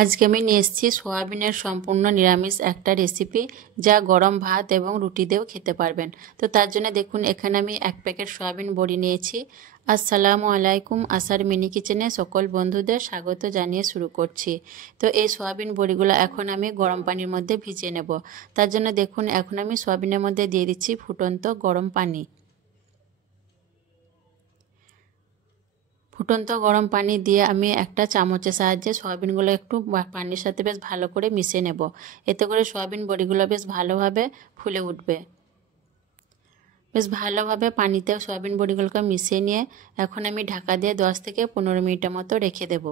আজকে আমি নিয়ে এসেছি সোয়াবিনের সম্পূর্ণ নিরামিষ একটা রেসিপি, যা গরম ভাত এবং রুটি দিয়েও খেতে পারবেন। তো তার জন্য দেখুন, এখানে আমি 1 প্যাকেট সোয়াবিন বড়ি নিয়েছি। আসসালামু আলাইকুম, আসার মিনি কিচেনে সকল বন্ধুদের স্বাগত জানিয়ে শুরু করছি। তো এই সোয়াবিন বড়িগুলো এখন আমি গরম পানির মধ্যে ভিজিয়ে নেব। তার জন্য দেখুন, এখন আমি সোয়াবিনের মধ্যে দিয়ে দিচ্ছি ফুটন্ত গরম পানি। ফুটন্ত গরম পানি দিয়ে আমি একটা চামচের সাহায্যে সয়াবিনগুলো একটু পানির সাথে বেশ ভালো করে মিশিয়ে নেব। এতে করে সয়াবিন বড়িগুলো বেশ ভালোভাবে ফুলে উঠবে। বেশ ভালোভাবে পানিতে সয়াবিন বড়িগুলোকে মিশিয়ে নিয়ে এখন আমি ঢাকা দিয়ে 10 থেকে 15 মিনিটের মতো রেখে দেব।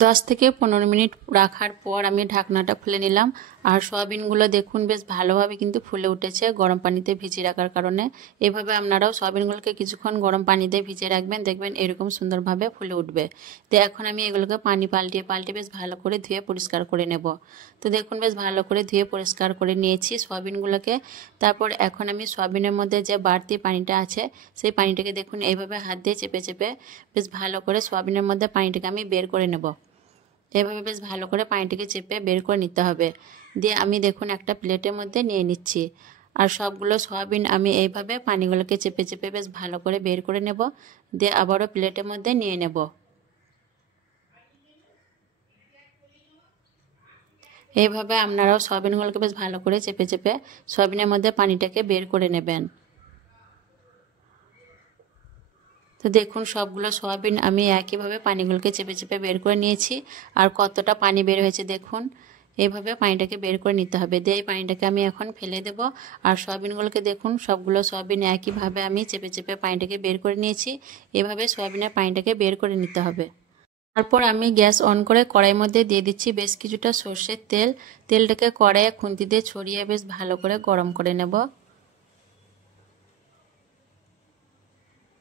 10 থেকে 15 মিনিট রাখার পর আমি ঢাকনাটা খুলে নিলাম। আর সয়াবিনগুলো দেখুন বেশ ভালোভাবে কিন্তু ফুলে উঠেছে গরম পানিতে ভিজিয়ে রাখার কারণে। এভাবে আপনারাও সয়াবিনগুলোকে কিছুক্ষণ গরম পানিতে ভিজিয়ে রাখবেন, দেখবেন এরকম সুন্দরভাবে ফুলে উঠবে। তো এখন আমি এগুলোকে পানি পাল্টে বেশ ভালো করে ধুয়ে পরিষ্কার করে নেব। তো দেখুন বেশ ভালো করে ধুয়ে পরিষ্কার করে নিয়েছি সয়াবিনগুলোকে। তারপর এখন আমি সয়াবিনের মধ্যে যে বাড়তি পানিটা আছে সেই পানিটাকে দেখুন এইভাবে হাত দিয়ে চেপে বেশ ভালো করে সয়াবিনের মধ্যে পানিটাকে আমি বের করে নেব। এভাবে বেশ ভালো করে পানিটাকে চেপে বের করে নিতে হবে। দিয়ে আমি দেখুন একটা প্লেটের মধ্যে নিয়ে নিচ্ছি। আর সবগুলো সয়াবিন আমি এইভাবে পানিগুলোকে চেপে বেশ ভালো করে বের করে নেব। দিয়ে আবারও প্লেটের মধ্যে নিয়ে নেব। এইভাবে আপনারাও সয়াবিনগুলোকে বেশ ভালো করে চেপে সয়াবিনের মধ্যে পানিটাকে বের করে নেবেন। তো দেখুন সবগুলো সয়াবিন আমি একইভাবে পানিগুলোকে চেপে বের করে নিয়েছি। আর কতটা পানি বের হয়েছে দেখুন। এইভাবে পানিটাকে বের করে নিতে হবে। দিয়ে এই পানিটাকে আমি এখন ফেলে দেব। আর সয়াবিনগুলোকে দেখুন সবগুলো সয়াবিন একইভাবে আমি চেপে পানিটাকে বের করে নিয়েছি। এভাবে সয়াবিনের পানিটাকে বের করে নিতে হবে। তারপর আমি গ্যাস অন করে কড়াইয়ের মধ্যে দিয়ে দিচ্ছি বেশ কিছুটা সর্ষের তেল। তেলটাকে কড়াইয়ে খুন্তি দিয়ে ছড়িয়ে বেশ ভালো করে গরম করে নেব।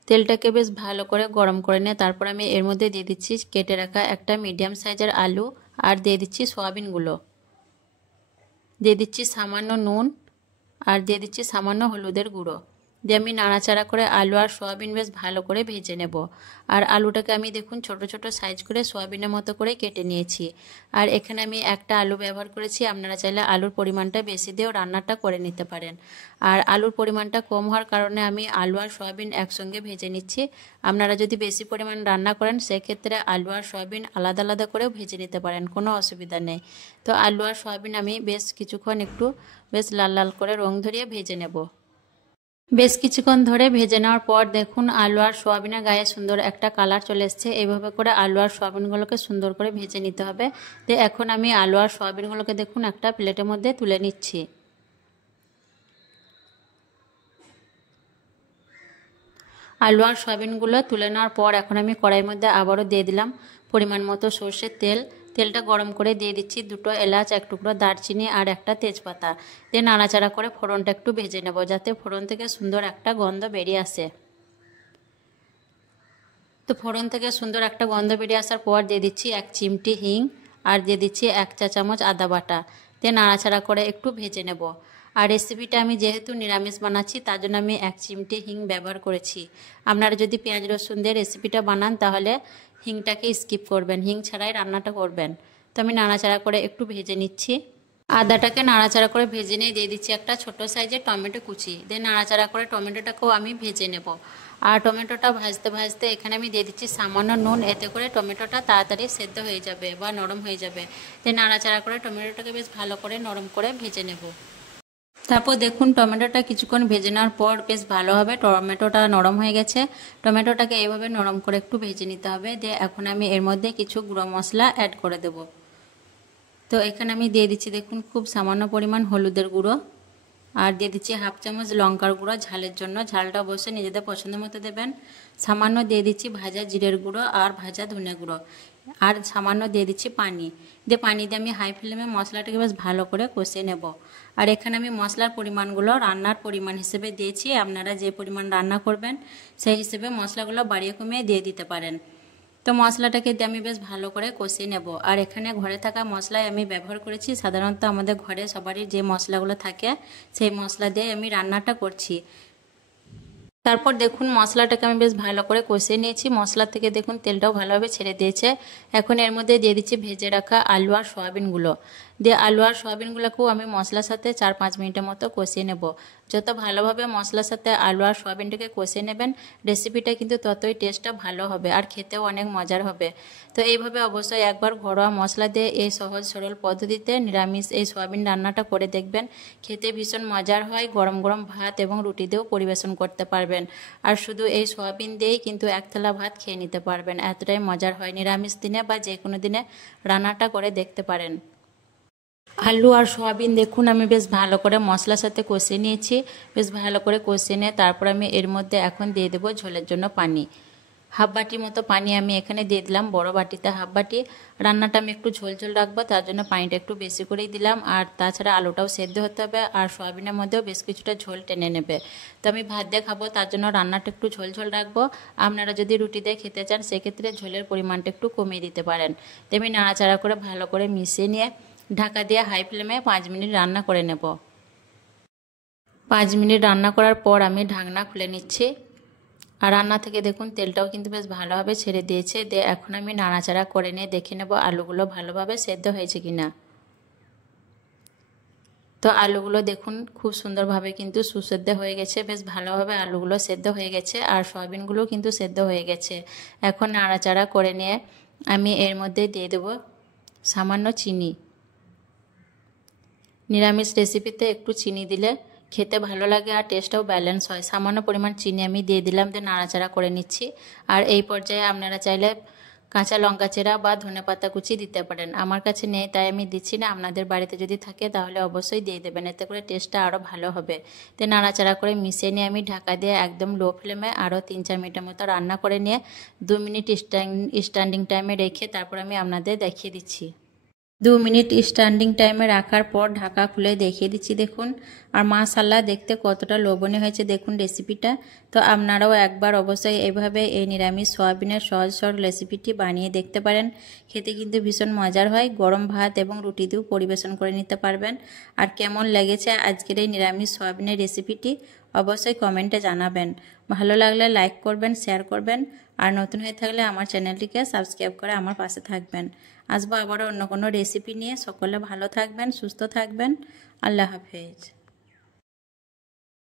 তেলটাকে বেশ ভালো করে গরম করে নিয়ে তারপর আমি এর মধ্যে দিয়ে দিচ্ছি কেটে রাখা একটা মিডিয়াম সাইজের আলু। আর দিয়ে দিচ্ছি সয়াবিনগুলো। দিয়ে দিচ্ছি সামান্য নুন। আর দিয়ে দিচ্ছি সামান্য হলুদের গুঁড়ো। দিয়ে আমি নাড়াচাড়া করে আলু আর সয়াবিন বেশ ভালো করে ভেজে নেব। আর আলুটাকে আমি দেখুন ছোট ছোট সাইজ করে সয়াবিনের মতো করে কেটে নিয়েছি। আর এখানে আমি একটা আলু ব্যবহার করেছি। আপনারা চাইলে আলুর পরিমাণটা বেশি দিয়েও রান্নাটা করে নিতে পারেন। আর আলুর পরিমাণটা কম হওয়ার কারণে আমি আলু আর সয়াবিন একসঙ্গে ভেজে নিচ্ছি। আপনারা যদি বেশি পরিমাণ রান্না করেন সেক্ষেত্রে আলু আর সয়াবিন আলাদা আলাদা করেও ভেজে নিতে পারেন, কোনো অসুবিধা নেই। তো আলু আর সয়াবিন আমি বেশ কিছুক্ষণ একটু বেশ লাল লাল করে রং ধরিয়ে ভেজে নেব। বেশ কিছুক্ষণ ধরে ভেজে নেওয়ার পর দেখুন আলু আর সোয়াবিনের গায়ে সুন্দর একটা কালার চলে এসছে। এইভাবে করে আলু আর সোয়াবিনগুলোকে সুন্দর করে ভেজে নিতে হবে। তো এখন আমি আলু আর সোয়াবিনগুলোকে দেখুন একটা প্লেটের মধ্যে তুলে নিচ্ছি। আলু আর সয়াবিনগুলো তুলে নেওয়ার পর এখন আমি কড়াইয়ের মধ্যে আবারও দিয়ে দিলাম পরিমাণ মতো সর্ষের তেল। তেলটা গরম করে দিয়ে দিচ্ছি 2টো এলাচ, 1 টুকরো দারচিনি আর একটা তেজপাতা। দিয়ে নাড়াচাড়া করে ফোড়নটা একটু ভেজে নেব, যাতে ফোড়ন থেকে সুন্দর একটা গন্ধ বেরিয়ে আসে। তো ফোড়ন থেকে সুন্দর একটা গন্ধ বেরিয়ে আসার পর দিয়ে দিচ্ছি 1 চিমটি হিং। আর দিয়ে দিচ্ছি 1 চা চামচ আদা বাটা। দিয়ে নাড়াচাড়া করে একটু ভেজে নেব। আর রেসিপিটা আমি যেহেতু নিরামিষ বানাচ্ছি তার জন্য আমি 1 চিমটি হিং ব্যবহার করেছি। আপনারা যদি পেঁয়াজ রসুন দিয়ে রেসিপিটা বানান তাহলে হিংটাকে স্কিপ করবেন, হিং ছাড়াই রান্নাটা করবেন। তো আমি নাড়াচাড়া করে একটু ভেজে নিচ্ছি। আদাটাকে নাড়াচাড়া করে ভেজে নিয়ে দিয়ে দিচ্ছি একটা ছোট সাইজের টমেটো কুচি। দিয়ে নাড়াচাড়া করে টমেটোটাকেও আমি ভেজে নেব। আর টমেটোটা ভাজতে এখানে আমি দিয়ে দিচ্ছি সামান্য নুন। এতে করে টমেটোটা তাড়াতাড়ি সেদ্ধ হয়ে যাবে বা নরম হয়ে যাবে। দিয়ে নাড়াচাড়া করে টমেটোটাকে বেশ ভালো করে নরম করে ভেজে নেব। তারপর দেখুন টমেটোটা কিছুক্ষণ ভেজে নেওয়ার পর বেশ ভালোভাবে টমেটোটা নরম হয়ে গেছে। টমেটোটাকে এইভাবে নরম করে একটু ভেজে নিতে হবে। দিয়ে এখন আমি এর মধ্যে কিছু গুঁড়ো মশলা অ্যাড করে দেব। তো এখানে আমি দিয়ে দিচ্ছি দেখুন খুব সামান্য পরিমাণ হলুদের গুঁড়ো। আর দিয়ে দিচ্ছি 1/2 চামচ লঙ্কার গুঁড়ো ঝালের জন্য। ঝালটা অবশ্যই নিজেদের পছন্দ মতো দেবেন। সামান্য দিয়ে দিচ্ছি ভাজা জিরের গুঁড়ো আর ভাজা ধনে গুঁড়ো। আর সামান্য দিয়ে দিচ্ছি পানি। পানি দিয়ে আমি হাই ফ্লেমে মশলাটাকে বেশ ভালো করে কষিয়ে নেব। আর এখানে আমি মশলার পরিমাণগুলো রান্নার পরিমাণ হিসেবে দিয়েছি। আপনারা যে পরিমাণ রান্না করবেন সেই হিসেবে মশলাগুলো বাড়িয়ে কমিয়ে দিয়ে দিতে পারেন। তো মশলাটাকে দিয়ে আমি বেশ ভালো করে কষিয়ে নেব। আর এখানে ঘরে থাকা মশলাই আমি ব্যবহার করেছি। সাধারণত আমাদের ঘরে সবারই যে মশলাগুলো থাকে সেই মশলা দিয়ে আমি রান্নাটা করছি। তারপর দেখুন মশলাটাকে আমি বেশ ভালো করে কষিয়ে নিয়েছি। মশলা থেকে দেখুন তেলটাও ভালোভাবে ছেড়ে দিয়েছে। এখন এর মধ্যে দিয়ে দিচ্ছি ভেজে রাখা আলু আর সয়াবিনগুলো। দিয়ে আলু আর সয়াবিনগুলোকেও আমি মশলার সাথে 4-5 মিনিটের মতো কষিয়ে নেব। যত ভালোভাবে মশলার সাথে আলু আর সয়াবিনটাকে কষিয়ে নেবেন, রেসিপিটা কিন্তু ততই টেস্টটা ভালো হবে আর খেতেও অনেক মজার হবে। তো এইভাবে অবশ্যই একবার ঘরোয়া মশলা দিয়ে এই সহজ সরল পদ্ধতিতে নিরামিষ এই সয়াবিন রান্নাটা করে দেখবেন। খেতে ভীষণ মজার হয়, গরম গরম ভাত এবং রুটি দিয়েও পরিবেশন করতে পারবেন। আর শুধু এই সয়াবিন দিয়েই কিন্তু এক থালা ভাত খেয়ে নিতে পারবেন, এতটাই মজার হয়। নিরামিষ দিনে বা যে কোনো দিনে রান্নাটা করে দেখতে পারেন। আলু আর সয়াবিন দেখুন আমি বেশ ভালো করে মশলার সাথে কষিয়ে নিয়েছি। বেশ ভালো করে কষিয়ে নিয়ে তারপর আমি এর মধ্যে এখন দিয়ে দেবো ঝোলের জন্য পানি। হাফ বাটির মতো পানি আমি এখানে দিয়ে দিলাম, বড় বাটিতে হাফ বাটি। রান্নাটা আমি একটু ঝোল ঝোল রাখবো, তার জন্য পানিটা একটু বেশি করেই দিলাম। আর তাছাড়া আলুটাও সেদ্ধ হতে হবে আর সয়াবিনের মধ্যেও বেশ কিছুটা ঝোল টেনে নেবে। তো আমি ভাত দিয়ে খাবো, তার জন্য রান্নাটা একটু ঝোল ঝোল রাখবো। আপনারা যদি রুটি দিয়ে খেতে চান সেক্ষেত্রে ঝোলের পরিমাণটা একটু কমিয়ে দিতে পারেন। তো আমি নাড়াচাড়া করে ভালো করে মিশিয়ে নিয়ে ঢাকা দিয়ে হাই ফ্লেমে 5 মিনিট রান্না করে নেব। 5 মিনিট রান্না করার পর আমি ঢাকনা খুলে নিচ্ছি। আর রান্না থেকে দেখুন তেলটাও কিন্তু বেশ ভালোভাবে ছেড়ে দিয়েছে। দিয়ে এখন আমি নাড়াচাড়া করে নিয়ে দেখে নেব আলুগুলো ভালোভাবে সেদ্ধ হয়েছে কিনা। তো আলুগুলো দেখুন খুব সুন্দরভাবে কিন্তু সুসেদ্ধ হয়ে গেছে, বেশ ভালোভাবে আলুগুলো সেদ্ধ হয়ে গেছে আর সয়াবিনগুলো কিন্তু সেদ্ধ হয়ে গেছে। এখন নাড়াচাড়া করে নিয়ে আমি এর মধ্যে দিয়ে দেব সামান্য চিনি। নিরামিষ রেসিপিতে একটু চিনি দিলে খেতে ভালো লাগে আর টেস্টটাও ব্যালেন্স হয়। সামান্য পরিমাণ চিনি আমি দিয়ে দিলাম, দিয়ে নাড়াচাড়া করে নিচ্ছি। আর এই পর্যায়ে আপনারা চাইলে কাঁচা লঙ্কা চেরা বা ধনেপাতা কুচি দিতে পারেন। আমার কাছে নেই তাই আমি দিচ্ছি না, আপনাদের বাড়িতে যদি থাকে তাহলে অবশ্যই দিয়ে দেবেন, এতে করে টেস্টটা আরও ভালো হবে। তো নাড়াচাড়া করে মিশিয়ে নিয়ে আমি ঢাকা দিয়ে একদম লো ফ্লেমে আরও 3-4 মিনিটের মতো রান্না করে নিয়ে 2 মিনিট স্ট্যান্ডিং টাইমে রেখে তারপর আমি আপনাদের দেখিয়ে দিচ্ছি। 2 মিনিট স্ট্যান্ডিং টাইমে রাখার পর ঢাকা খুলে দেখিয়ে দিচ্ছি দেখুন। আর মাশাআল্লাহ দেখতে কতটা লোভনীয় হয়েছে দেখুন রেসিপিটা। তো আপনারাও একবার অবশ্যই এইভাবে এই নিরামিষ সয়াবিনের সহজ সরল রেসিপিটি বানিয়ে দেখতে পারেন। খেতে কিন্তু ভীষণ মজার হয়, গরম ভাত এবং রুটি দিয়েও পরিবেশন করে নিতে পারবেন। আর কেমন লেগেছে আজকের এই নিরামিষ সয়াবিনের রেসিপিটি অবশ্যই কমেন্টে জানাবেন। ভালো লাগলে লাইক করবেন, শেয়ার করবেন। আর নতুন হয়ে থাকলে আমার চ্যানেলটিকে সাবস্ক্রাইব করে আমার পাশে থাকবেন। আসবো আবারও অন্য কোনো রেসিপি নিয়ে। সকলে ভালো থাকবেন, সুস্থ থাকবেন। আল্লাহ হাফেজ।